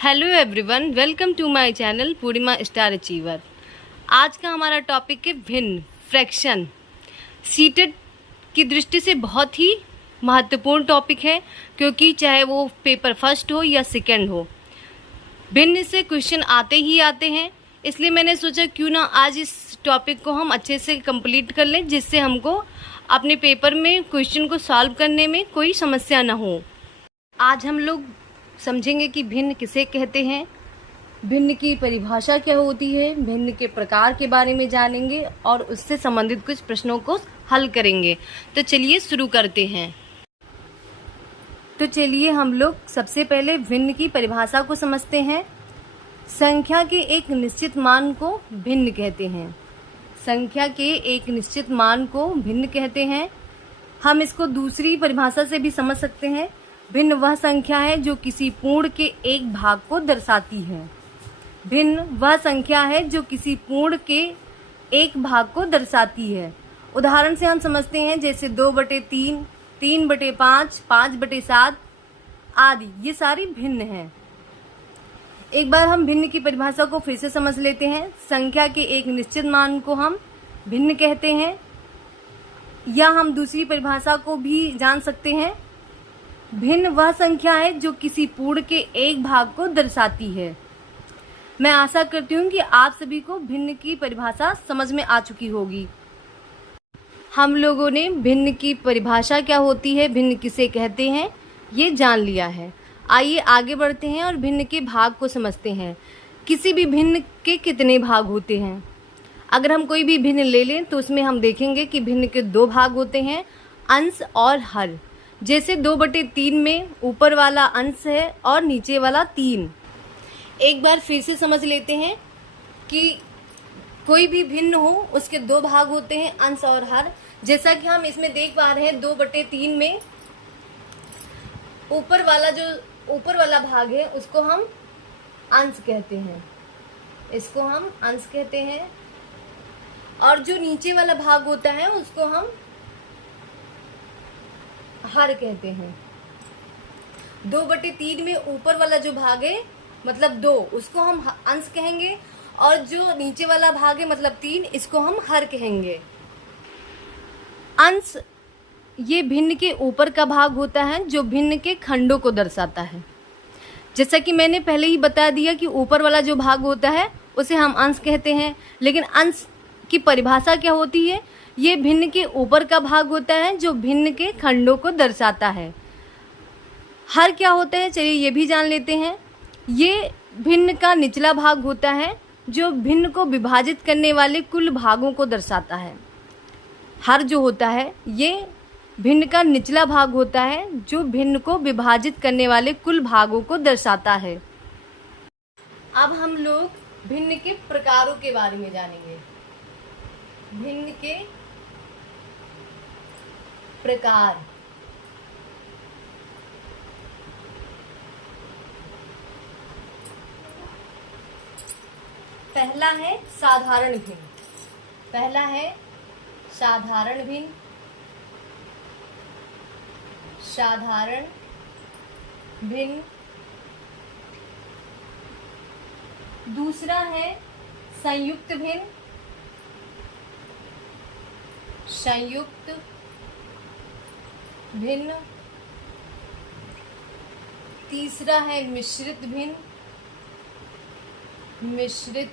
Hello everyone, welcome to my channel Purnima star achiever. आज का हमारा टॉपिक है भिन्न फ्रैक्शन। सीटेट की दृष्टि से बहुत ही महत्वपूर्ण टॉपिक है, क्योंकि चाहे वो पेपर फर्स्ट हो या सेकंड हो, भिन्न से क्वेश्चन आते ही आते हैं। इसलिए मैंने सोचा क्यों ना आज इस टॉपिक को हम अच्छे से कंप्लीट कर लें, जिससे हमको अपने पेपर में क्वेश्चन को सॉल्व करने में कोई समस्या ना हो। आज हम लोग समझेंगे कि भिन्न किसे कहते हैं, भिन्न की परिभाषा क्या होती है, भिन्न के प्रकार के बारे में जानेंगे और उससे संबंधित कुछ प्रश्नों को हल करेंगे। तो चलिए शुरू करते हैं। तो चलिए हम लोग सबसे पहले भिन्न की परिभाषा को समझते हैं। संख्या के एक निश्चित मान को भिन्न कहते हैं। संख्या के एक निश्चित मान को भिन्न कहते हैं। हम इसको दूसरी परिभाषा से भी समझ सकते हैं। भिन्न वह संख्या है जो किसी पूर्ण के एक भाग को दर्शाती है। भिन्न वह संख्या है जो किसी पूर्ण के एक भाग को दर्शाती है। उदाहरण से हम समझते हैं, जैसे 2/3, 3/5, 5/7 आदि, ये सारी भिन्न हैं। एक बार हम भिन्न की परिभाषा को फिर से समझ लेते हैं। संख्या के एक निश्चित मान को हम भिन्न कहते हैं, या हम दूसरी परिभाषा को भी जान सकते हैं। भिन्न वह संख्या है जो किसी पूर्ण के एक भाग को दर्शाती है। मैं आशा करती हूँ कि आप सभी को भिन्न की परिभाषा समझ में आ चुकी होगी। हम लोगों ने भिन्न की परिभाषा क्या होती है, भिन्न किसे कहते हैं, ये जान लिया है। आइए आगे बढ़ते हैं और भिन्न के भाग को समझते हैं। किसी भी भिन्न के कितने भाग होते हैं? अगर हम कोई भी भिन्न ले लें तो उसमें हम देखेंगे कि भिन्न के 2 भाग होते हैं, अंश और हर। जैसे 2/3 में ऊपर वाला अंश है और नीचे वाला 3। एक बार फिर से समझ लेते हैं कि कोई भी भिन्न हो उसके 2 भाग होते हैं, अंश और हर। जैसा कि हम इसमें देख पा रहे हैं, 2/3 में ऊपर वाला भाग है उसको हम अंश कहते हैं, इसको हम अंश कहते हैं। और जो नीचे वाला भाग होता है उसको हम हर कहते हैं। 2/3 में ऊपर वाला जो भाग है मतलब 2, उसको हम अंश कहेंगे, और जो नीचे वाला भाग है मतलब 3, इसको हम हर कहेंगे। अंश ये भिन्न के ऊपर का भाग होता है जो भिन्न के खंडों को दर्शाता है। जैसा कि मैंने पहले ही बता दिया कि ऊपर वाला जो भाग होता है उसे हम अंश कहते हैं, लेकिन अंश की परिभाषा क्या होती है? ये भिन्न के ऊपर का भाग होता है जो भिन्न के खंडों को दर्शाता है। हर क्या होता है, चलिए ये भी जान लेते हैं। ये भिन्न का निचला भाग होता है जो भिन्न को विभाजित करने वाले कुल भागों को दर्शाता है। हर जो होता है ये भिन्न का निचला भाग होता है जो भिन्न को विभाजित करने वाले कुल भागों को दर्शाता है। अब हम लोग भिन्न के प्रकारों के बारे में जानेंगे। भिन्न के प्रकार। पहला है साधारण भिन्न। पहला है साधारण भिन्न। साधारण भिन्न। दूसरा है संयुक्त भिन्न। संयुक्त भिन्न। तीसरा है मिश्रित भिन्न। मिश्रित।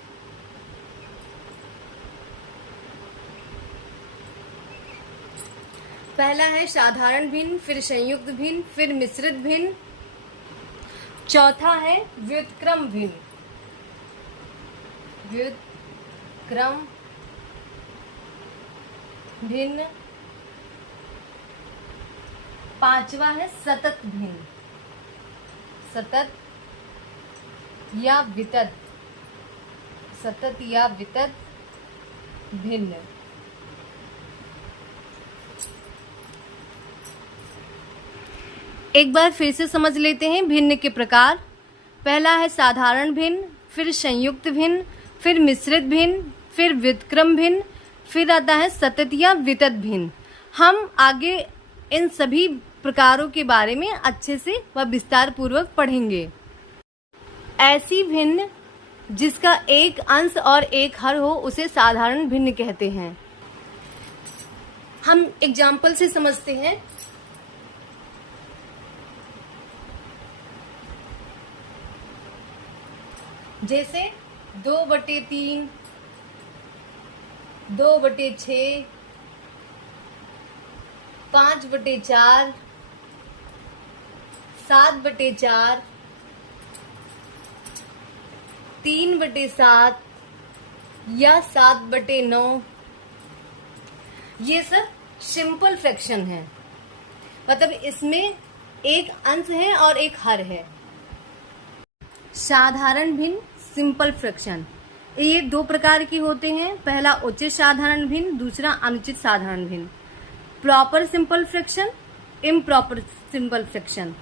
पहला है साधारण भिन्न, फिर संयुक्त भिन्न, फिर मिश्रित भिन्न। चौथा है व्युत्क्रम भिन्न। व्युत्क्रम भिन्न। पांचवा है सतत भिन्न। सतत या वितत। सतत या वितत भिन्न। एक बार फिर से समझ लेते हैं भिन्न के प्रकार। पहला है साधारण भिन्न, फिर संयुक्त भिन्न, फिर मिश्रित भिन्न, फिर व्युत्क्रम भिन्न, फिर आता है सतत या वितत भिन्न। हम आगे इन सभी प्रकारों के बारे में अच्छे से व विस्तार पूर्वक पढ़ेंगे। ऐसी भिन्न जिसका एक अंश और एक हर हो उसे साधारण भिन्न कहते हैं। हम एग्जाम्पल से समझते हैं। जैसे 2/3, 2/6, 5/4, 7/4, 3/7 या 7/9। ये सब सिंपल फ्रैक्शन है, मतलब इसमें एक अंश है और एक हर है। साधारण भिन्न सिंपल फ्रैक्शन, ये दो प्रकार के होते हैं। पहला उचित साधारण भिन्न, दूसरा अनुचित साधारण भिन्न। Proper simple fraction, improper simple fraction.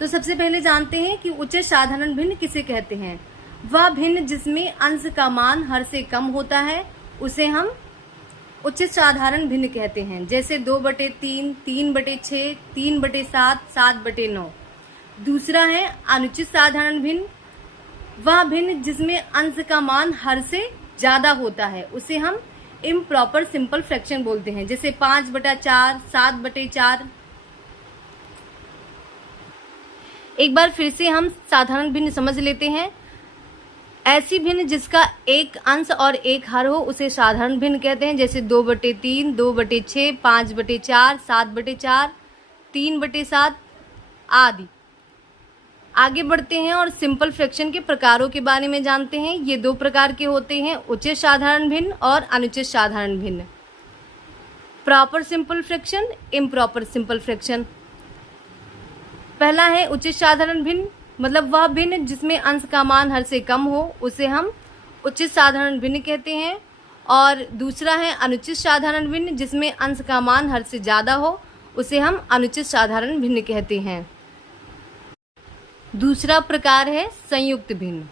तो सबसे पहले जानते हैं कि उचित साधारण भिन्न किसे कहते हैं। वह भिन्न जिसमें अंश का मान हर से कम होता है उसे हम उचित साधारण भिन्न कहते हैं। जैसे 2/3, 3/6, 3/7, 7/9। दूसरा है अनुचित साधारण भिन्न, वह भिन्न जिसमें अंश का मान हर से ज्यादा होता है उसे हम इम्प्रॉपर सिंपल फ्रैक्शन बोलते हैं। जैसे 5/4, 7/4। एक बार फिर से हम साधारण भिन्न समझ लेते हैं। ऐसी भिन्न जिसका एक अंश और एक हर हो उसे साधारण भिन्न कहते हैं। जैसे 2/3, 2/6, 5/4, 7/4, 3/7 आदि। आगे बढ़ते हैं और सिंपल फ्रैक्शन के प्रकारों के बारे में जानते हैं। ये दो प्रकार के होते हैं, उचित साधारण भिन्न और अनुचित साधारण भिन्न। Proper simple fraction, improper simple fraction. पहला है उचित साधारण भिन्न, मतलब वह भिन्न जिसमें अंश का मान हर से कम हो उसे हम उचित साधारण भिन्न कहते हैं। और दूसरा है अनुचित साधारण भिन्न, जिसमें अंश का मान हर से ज़्यादा हो उसे हम अनुचित साधारण भिन्न कहते हैं। दूसरा प्रकार है संयुक्त भिन्न।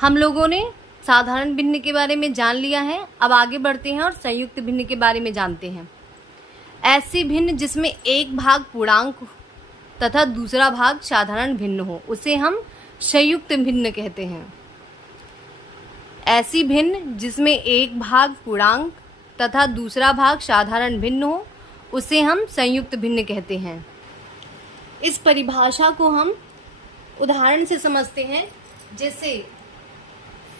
हम लोगों ने साधारण भिन्न के बारे में जान लिया है, अब आगे बढ़ते हैं और संयुक्त भिन्न के बारे में जानते हैं। ऐसी भिन्न जिसमें एक भाग पूर्णांक तथा दूसरा भाग साधारण भिन्न हो उसे हम संयुक्त भिन्न कहते हैं। ऐसी भिन्न जिसमें एक भाग पूर्णांक तथा दूसरा भाग साधारण भिन्न हो उसे हम संयुक्त भिन्न कहते हैं। इस परिभाषा को हम उदाहरण से समझते हैं। जैसे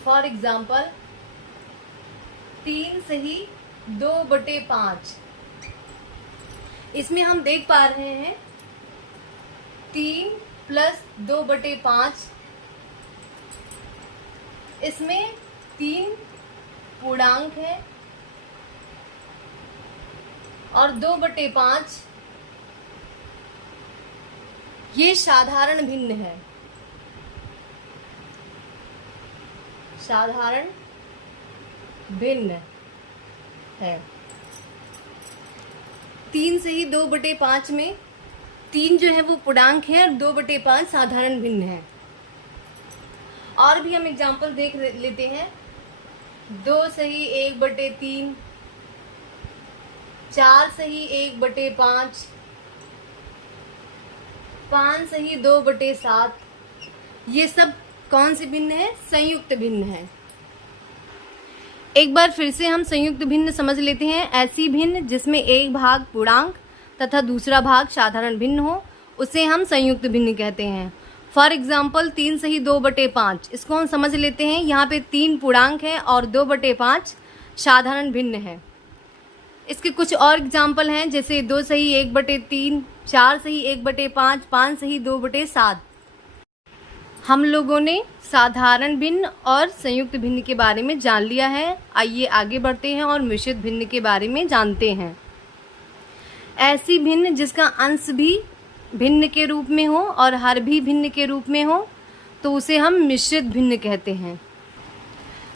फॉर एग्जाम्पल 3 सही 2/5। इसमें हम देख पा रहे हैं 3 + 2/5। इसमें 3 पूर्णांक है और 2/5 ये साधारण भिन्न है। साधारण भिन्न है। 3 सही 2/5 में 3 जो है वो पूर्णांक है और 2/5 साधारण भिन्न है। और भी हम एग्जाम्पल देख लेते हैं। 2 सही 1/3, 4 सही 1/5, 5 सही 2/7। ये सब कौन से भिन्न है? संयुक्त भिन्न है। एक बार फिर से हम संयुक्त भिन्न समझ लेते हैं। ऐसी भिन्न जिसमें एक भाग पूर्णांक तथा दूसरा भाग साधारण भिन्न हो उसे हम संयुक्त भिन्न कहते हैं। फॉर एग्जाम्पल 3 सही 2/5, इसको हम समझ लेते हैं। यहाँ पे 3 पूर्णांक है और 2/5 साधारण भिन्न है। इसके कुछ और एग्जाम्पल हैं, जैसे 2 सही 1/3, 4 सही 1/5, 5 सही 2/7। हम लोगों ने साधारण भिन्न और संयुक्त भिन्न के बारे में जान लिया है। आइए आगे बढ़ते हैं और मिश्रित भिन्न के बारे में जानते हैं। ऐसी भिन्न जिसका अंश भी भिन्न के रूप में हो और हर भी भिन्न के रूप में हो तो उसे हम मिश्रित भिन्न कहते हैं।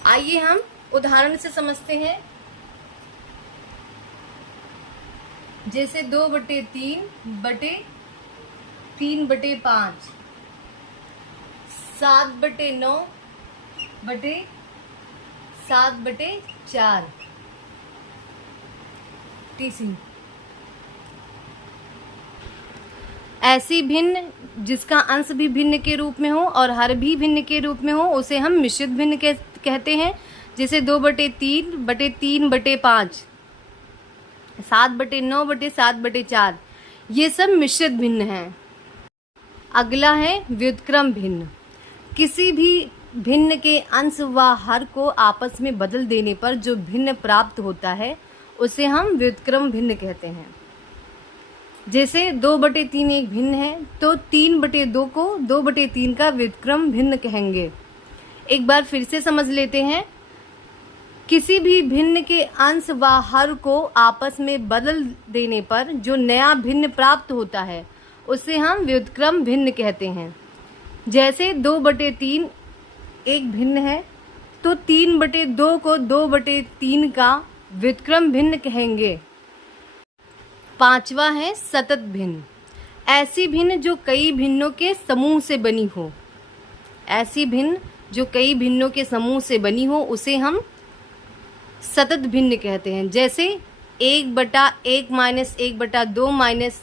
आइए हम उदाहरण से समझते हैं। जैसे 2/3/3/5, 7/9/7/4 TC। ऐसी भिन्न जिसका अंश भी भिन्न के रूप में हो और हर भी भिन्न के रूप में हो उसे हम मिश्रित भिन्न कहते हैं। जैसे 2/3/3/5, 7/9/7/4, ये सब मिश्रित भिन्न हैं। अगला है व्युत्क्रम भिन्न। किसी भी भिन्न के अंश व हर को आपस में बदल देने पर जो भिन्न प्राप्त होता है उसे हम व्युत्क्रम भिन्न कहते हैं। जैसे 2/3 एक भिन्न है तो 3/2 को 2/3 का व्युत्क्रम भिन्न कहेंगे। एक बार फिर से समझ लेते हैं। किसी भी भिन्न के अंश व हर को आपस में बदल देने पर जो नया भिन्न प्राप्त होता है उसे हम व्युत्क्रम भिन्न कहते हैं। जैसे 2/3 एक भिन्न है तो 3/2 को 2/3 का व्युत्क्रम भिन्न कहेंगे। पांचवा है सतत भिन्न। ऐसी भिन्न जो कई भिन्नों के समूह से बनी हो, ऐसी भिन्न जो कई भिन्नों के समूह से बनी हो उसे हम सतत भिन्न कहते हैं। जैसे 1/1 - 1/2 -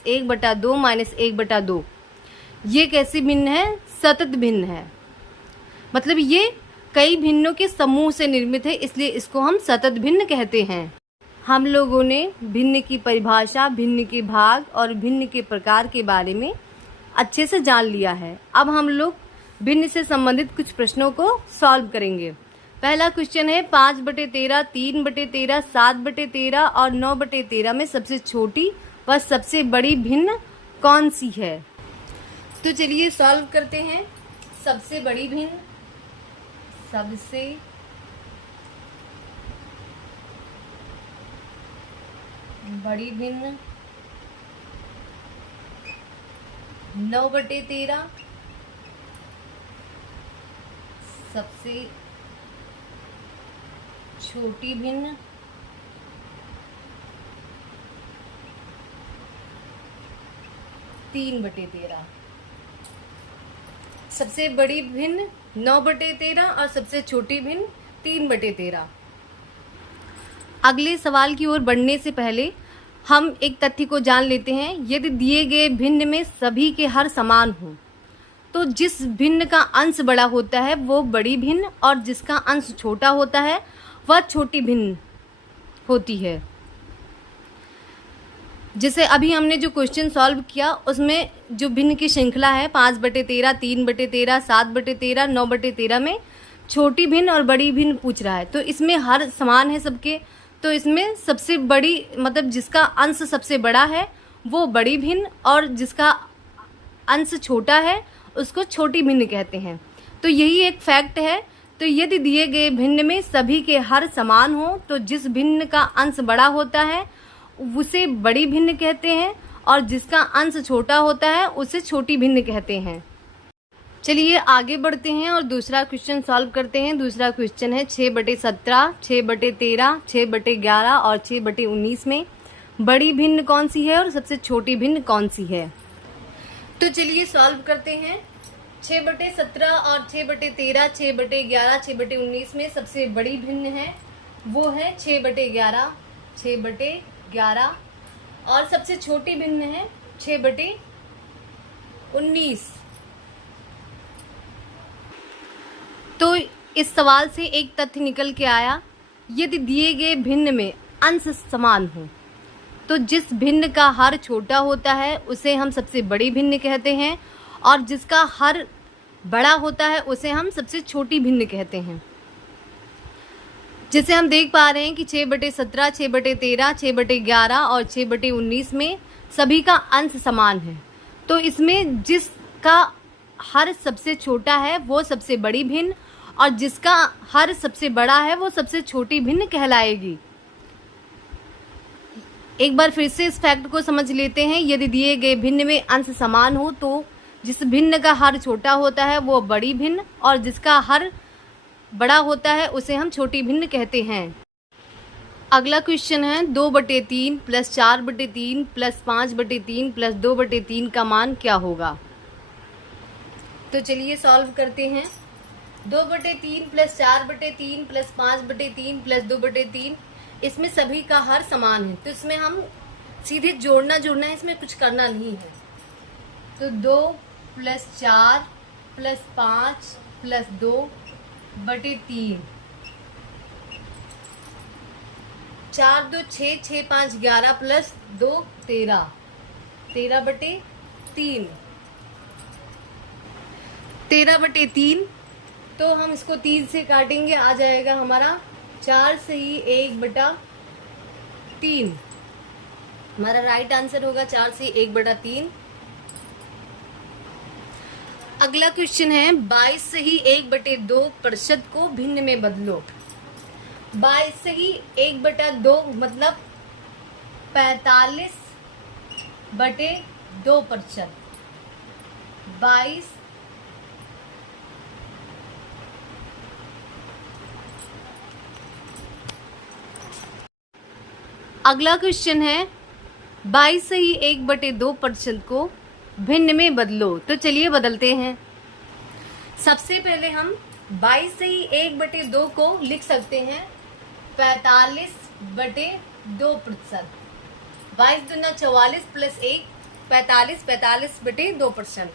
1/2 - 1/2, ये कैसी भिन्न है? सतत भिन्न है। मतलब ये कई भिन्नों के समूह से निर्मित है, इसलिए इसको हम सतत भिन्न कहते हैं। हम लोगों ने भिन्न की परिभाषा, भिन्न के भाग और भिन्न के प्रकार के बारे में अच्छे से जान लिया है। अब हम लोग भिन्न से संबंधित कुछ प्रश्नों को सॉल्व करेंगे। पहला क्वेश्चन है 5/13, 3/13, 7/13 और 9/13 में सबसे छोटी व सबसे बड़ी भिन्न कौन सी है? तो चलिए सॉल्व करते हैं। सबसे बड़ी भिन्न, सबसे बड़ी भिन्न 9/13, सबसे छोटी भिन्न 3/13। सबसे बड़ी भिन्न 9/13 और सबसे छोटी भिन्न 3/13। अगले सवाल की ओर बढ़ने से पहले हम एक तथ्य को जान लेते हैं। यदि दिए गए भिन्न में सभी के हर समान हों तो जिस भिन्न का अंश बड़ा होता है वो बड़ी भिन्न और जिसका अंश छोटा होता है वह छोटी भिन्न होती है। जैसे अभी हमने जो क्वेश्चन सॉल्व किया उसमें जो भिन्न की श्रृंखला है 5/13, 3/13, 7/13, 9/13 में छोटी भिन्न और बड़ी भिन्न पूछ रहा है। तो इसमें हर समान है सबके, तो इसमें सबसे बड़ी मतलब जिसका अंश सबसे बड़ा है वो बड़ी भिन्न और जिसका अंश छोटा है उसको छोटी भिन्न कहते हैं। तो यही एक फैक्ट है। तो यदि दिए गए भिन्न में सभी के हर समान हो तो जिस भिन्न का अंश बड़ा होता है उसे बड़ी भिन्न कहते हैं और जिसका अंश छोटा होता है उसे छोटी भिन्न कहते हैं। चलिए आगे बढ़ते हैं और दूसरा क्वेश्चन सॉल्व करते हैं। दूसरा क्वेश्चन है 6/17, 6/13, 6/11 और 6/19 में बड़ी भिन्न कौन सी है और सबसे छोटी भिन्न कौन सी है? तो चलिए सॉल्व करते हैं। 6/17 और 6/13, 6/11, 6/19 में सबसे बड़ी भिन्न है वो है 6/11, 6/11 और सबसे छोटी भिन्न है 6/19। तो इस सवाल से एक तथ्य निकल के आया, यदि दिए गए भिन्न में अंश समान हो तो जिस भिन्न का हर छोटा होता है उसे हम सबसे बड़ी भिन्न कहते हैं और जिसका हर बड़ा होता है उसे हम सबसे छोटी भिन्न कहते हैं। जैसे हम देख पा रहे हैं कि 6/17, 6/13, 6/11 और 6/19 में सभी का अंश समान है। तो इसमें जिसका हर सबसे छोटा है वो सबसे बड़ी भिन्न और जिसका हर सबसे बड़ा है वो सबसे छोटी भिन्न कहलाएगी। एक बार फिर से इस फैक्ट को समझ लेते हैं। यदि दिए गए भिन्न में अंश समान हो तो जिस भिन्न का हर छोटा होता है वो बड़ी भिन्न और जिसका हर बड़ा होता है उसे हम छोटी भिन्न कहते हैं। अगला क्वेश्चन है 2/3 + 4/3 + 5/3 + 2/3 का मान क्या होगा? तो चलिए सॉल्व करते हैं। 2/3 + 4/3 + 5/3 + 2/3, इसमें सभी का हर समान है तो इसमें हम सीधे जोड़ना है, इसमें कुछ करना नहीं है। तो 2 प्लस 4 प्लस 5 प्लस 2 बटे 3, 4 2 6, 6 5 11 प्लस 2 13, 13 बटे 3, 13 बटे 3। तो हम इसको 3 से काटेंगे, आ जाएगा हमारा 4 सही 1 बटा 3। हमारा राइट आंसर होगा 4 से 1 बटा 3। अगला क्वेश्चन है 22 सही 1 बटे 2 प्रतिशत को भिन्न में बदलो। 22 सही 1 बटा 2 मतलब 45 बटे 2%। 22 अगला क्वेश्चन है 22 सही 1 बटे 2% को भिन्न में बदलो। तो चलिए बदलते हैं। सबसे पहले हम 22 सही 1 बटे 2 को लिख सकते हैं 45 बटे 2%। 22 दूना 44 प्लस 1 45, 45 बटे 2%।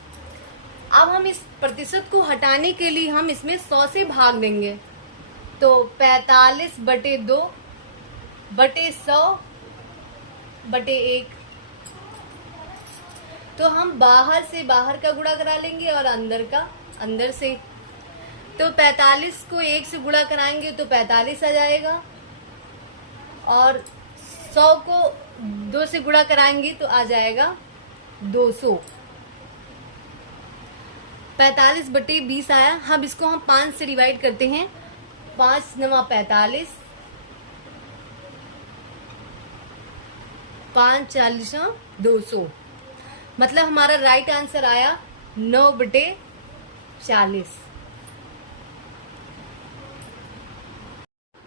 अब हम इस प्रतिशत को हटाने के लिए हम इसमें 100 से भाग देंगे। तो 45 बटे 2 बटे 100 बटे 1। तो हम बाहर से बाहर का गुणा करा लेंगे और अंदर का अंदर से। तो 45 को 1 से गुणा कराएंगे तो 45 आ जाएगा, और 100 को 2 से गुणा कराएंगे तो आ जाएगा 200। 45 बटे 20 आया। अब इसको हम 5 से डिवाइड करते हैं। 5 9 45, 5 40 200। मतलब हमारा राइट आंसर आया 9 बटे 40।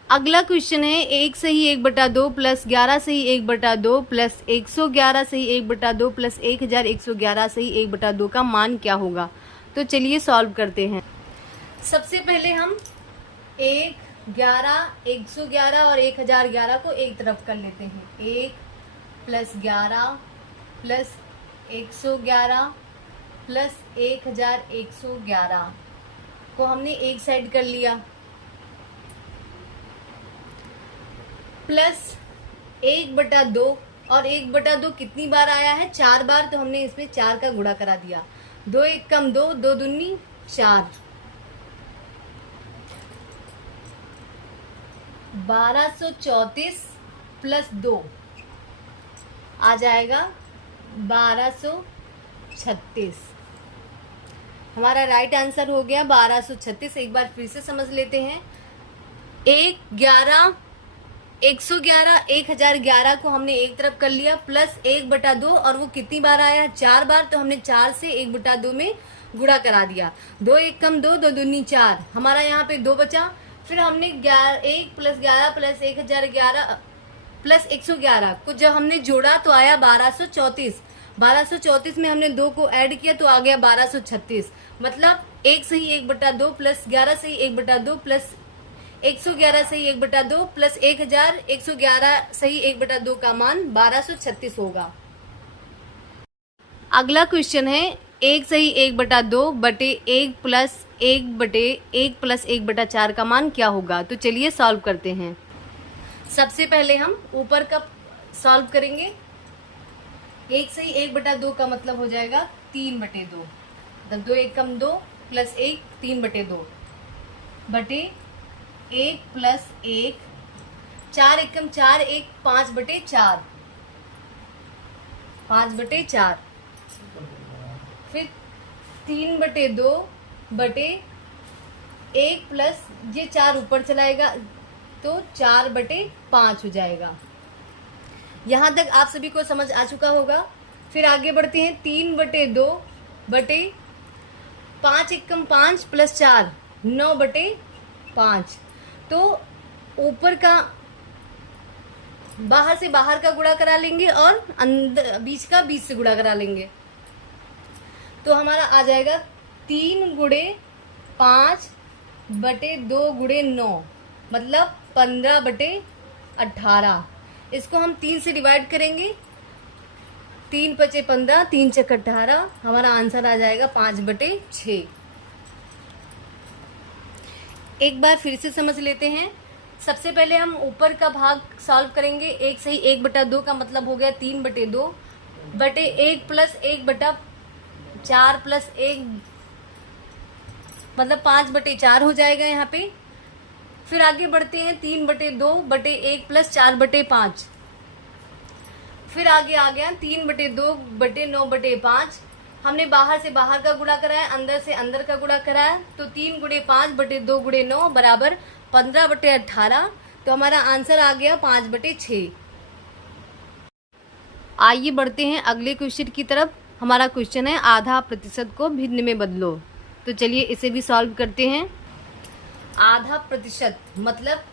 अगला क्वेश्चन है 1 सही 1 बटा 2 प्लस 11 सही 1 बटा 2 प्लस 111 सही 1 बटा 2 प्लस 1111 सही 1 बटा 2 का मान क्या होगा। तो चलिए सॉल्व करते हैं। सबसे पहले हम 1, 11, 111 और 1011 को एक तरफ कर लेते हैं। 1 प्लस 11 प्लस 111 प्लस 1111 को हमने एक साइड कर लिया, प्लस 1 बटा 2, और 1 बटा 2 कितनी बार आया है? 4 बार। तो हमने इसमें 4 का गुणा करा दिया। 2 1 कम 2, 2 दूनी 4, 1234 प्लस 2 आ जाएगा 1236। हमारा राइट आंसर हो गया 1236। एक बार फिर से समझ लेते हैं। 1 11 111 1011 को हमने एक तरफ कर लिया, प्लस 1 बटा 2, और वो कितनी बार आया? 4 बार। तो हमने 4 से 1 बटा 2 में गुणा करा दिया। 2 1 कम 2, 2 दूनी 4, हमारा यहाँ पे 2 बचा। फिर हमने 1 प्लस 11 प्लस 1011 प्लस 111 को जब हमने जोड़ा तो आया 1234। 1234 में हमने 2 को ऐड किया तो आ गया 1236। मतलब 1 सही 1 बटा 2 प्लस 11 सही 1 बटा 2 प्लस 111 सही 1 बटा 2 प्लस 1111 सही 1 बटा 2 का मान 1236 होगा। अगला क्वेश्चन है 1 सही 1 बटा 2 बटे 1 प्लस 1 बटे 1 प्लस 1 बटा 4 का मान क्या होगा। तो चलिए सॉल्व करते हैं। सबसे पहले हम ऊपर का सॉल्व करेंगे। 1 सही 1 बटा 2 का मतलब हो जाएगा 3 बटे 2, मतलब 2 1 कम 2 प्लस 1 3 बटे 2 बटे 1 प्लस 1 4 1 कम 4 1 5 बटे 4, 5 बटे 4, फिर 3 बटे 2 बटे 1 प्लस ये 4 ऊपर चलाएगा तो 4 बटे 5 हो जाएगा। यहाँ तक आप सभी को समझ आ चुका होगा। फिर आगे बढ़ते हैं। 3 बटे 2 बटे 5 1 कम 5 प्लस 4 9 बटे 5। तो ऊपर का बाहर से बाहर का गुणा करा लेंगे और अंदर बीच का बीच से गुणा करा लेंगे। तो हमारा आ जाएगा 3 गुणे 5 बटे 2 गुणे 9, मतलब 15 बटे 18। इसको हम 3 से डिवाइड करेंगे। 3 पचे 15, 3 चक 18, हमारा आंसर आ जाएगा 5/6। एक बार फिर से समझ लेते हैं। सबसे पहले हम ऊपर का भाग सॉल्व करेंगे। 1 सही 1/2 का मतलब हो गया 3/2 बटे 1 प्लस 1/4 प्लस 1 मतलब 5/4 हो जाएगा यहाँ पे। फिर आगे बढ़ते हैं 3/2 बटे 1 प्लस 4/5। फिर आगे आ गया 3/2 बटे 9/5। हमने बाहर से बाहर का गुणा कराया, अंदर से अंदर का गुणा कराया, तो 3 गुणे 5 बटे 2 गुणे 9 बराबर 15/18। तो हमारा आंसर आ गया 5/6। आइए बढ़ते हैं अगले क्वेश्चन की तरफ। हमारा क्वेश्चन है आधा प्रतिशत को भिन्न में बदलो। तो चलिए इसे भी सॉल्व करते हैं। आधा प्रतिशत मतलब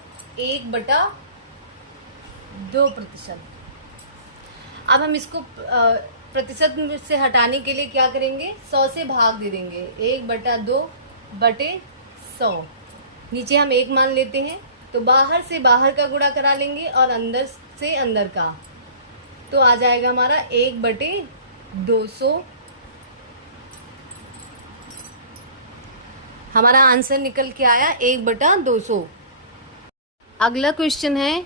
1/2%। अब हम इसको प्रतिशत से हटाने के लिए क्या करेंगे, 100 से भाग दे देंगे। 1/2 बटे 100, नीचे हम 1 मान लेते हैं, तो बाहर से बाहर का गुणा करा लेंगे और अंदर से अंदर का, तो आ जाएगा हमारा 1/200। हमारा आंसर निकल के आया 1/200। अगला क्वेश्चन है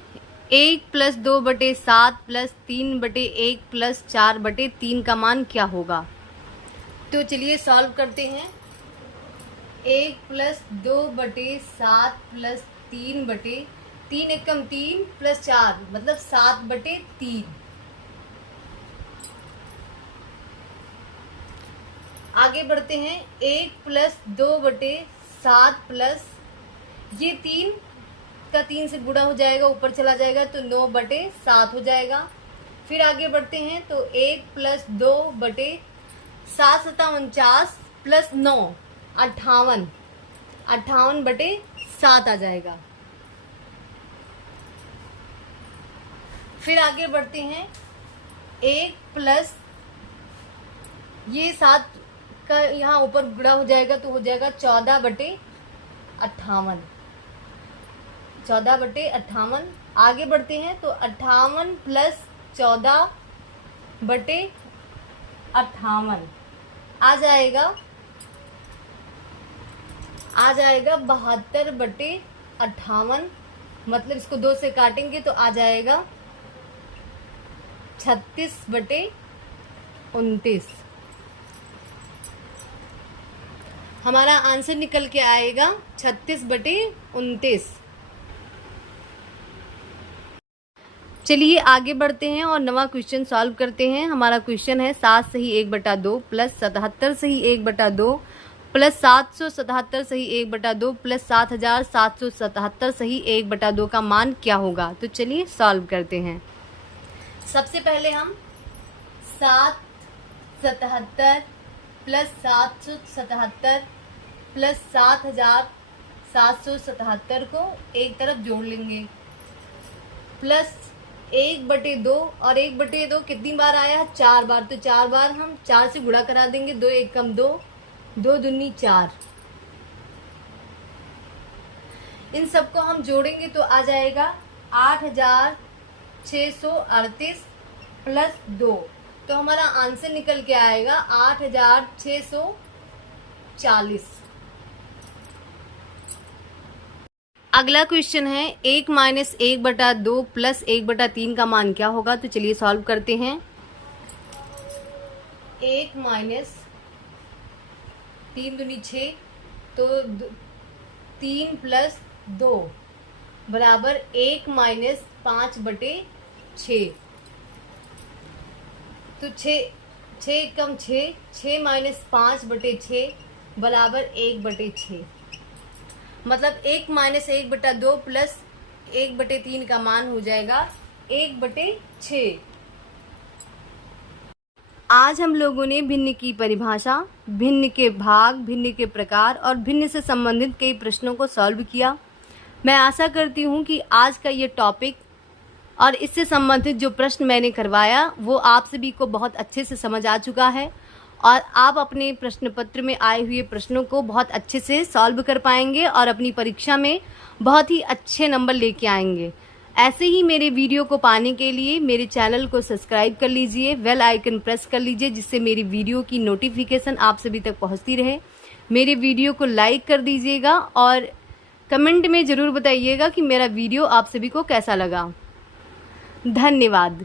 1 + 2/7 + 3/1 + 4/3 का मान क्या होगा। तो चलिए सॉल्व करते हैं। 1 + 2/7 + 3/3 एकम 3 + 4 मतलब 7/3। आगे बढ़ते हैं 1 + 2/7 प्लस ये 3 का 3 से गुणा हो जाएगा, ऊपर चला जाएगा तो 9/7 हो जाएगा। फिर आगे बढ़ते हैं तो 1 + 2/7 + 49 प्लस 9 58 58/7 आ जाएगा। फिर आगे बढ़ते हैं 1 प्लस ये 7 का यहाँ ऊपर गुणा हो जाएगा तो हो जाएगा 14/58 14/58। आगे बढ़ते हैं तो 58 + 14/58 आ जाएगा 72/58। मतलब इसको 2 से काटेंगे तो आ जाएगा 36/29। हमारा आंसर निकल के आएगा 36/29। चलिए आगे बढ़ते हैं और नवा क्वेश्चन सॉल्व करते हैं। हमारा क्वेश्चन है 7 सही 1/2 + 77 सही 1/2 + 777 सही 1/2 + 7777 सही 1/2 का मान क्या होगा। तो चलिए सॉल्व करते हैं। सबसे पहले हम 777 + 777 + 7777 को एक तरफ जोड़ लेंगे, प्लस 1/2 और 1/2 कितनी बार आया है, 4 बार, तो 4 बार हम 4 से गुणा करा देंगे। 2 एकम 2, 2 दूनी 4। इन सबको हम जोड़ेंगे तो आ जाएगा 8638 + 2। तो हमारा आंसर निकल के आएगा 8640। अगला क्वेश्चन है 1 - 1/2 + 1/3 का मान क्या होगा। तो चलिए सॉल्व करते हैं। 1 - 3 दूनी 6, तो 3 + 2 बराबर 1 - 5/6। तो 6 एकम 6, 6 - 5/6 बराबर 1/6। मतलब 1 - 1/2 + 1/3 का मान हो जाएगा 1/6। आज हम लोगों ने भिन्न की परिभाषा, भिन्न के भाग, भिन्न के प्रकार और भिन्न से संबंधित कई प्रश्नों को सॉल्व किया। मैं आशा करती हूँ कि आज का ये टॉपिक और इससे संबंधित जो प्रश्न मैंने करवाया वो आप सभी को बहुत अच्छे से समझ आ चुका है और आप अपने प्रश्न पत्र में आए हुए प्रश्नों को बहुत अच्छे से सॉल्व कर पाएंगे और अपनी परीक्षा में बहुत ही अच्छे नंबर लेके आएंगे। ऐसे ही मेरे वीडियो को पाने के लिए मेरे चैनल को सब्सक्राइब कर लीजिए, बेल आइकन प्रेस कर लीजिए, जिससे मेरी वीडियो की नोटिफिकेशन आप सभी तक पहुंचती रहे। मेरे वीडियो को लाइक कर दीजिएगा और कमेंट में ज़रूर बताइएगा कि मेरा वीडियो आप सभी को कैसा लगा। धन्यवाद।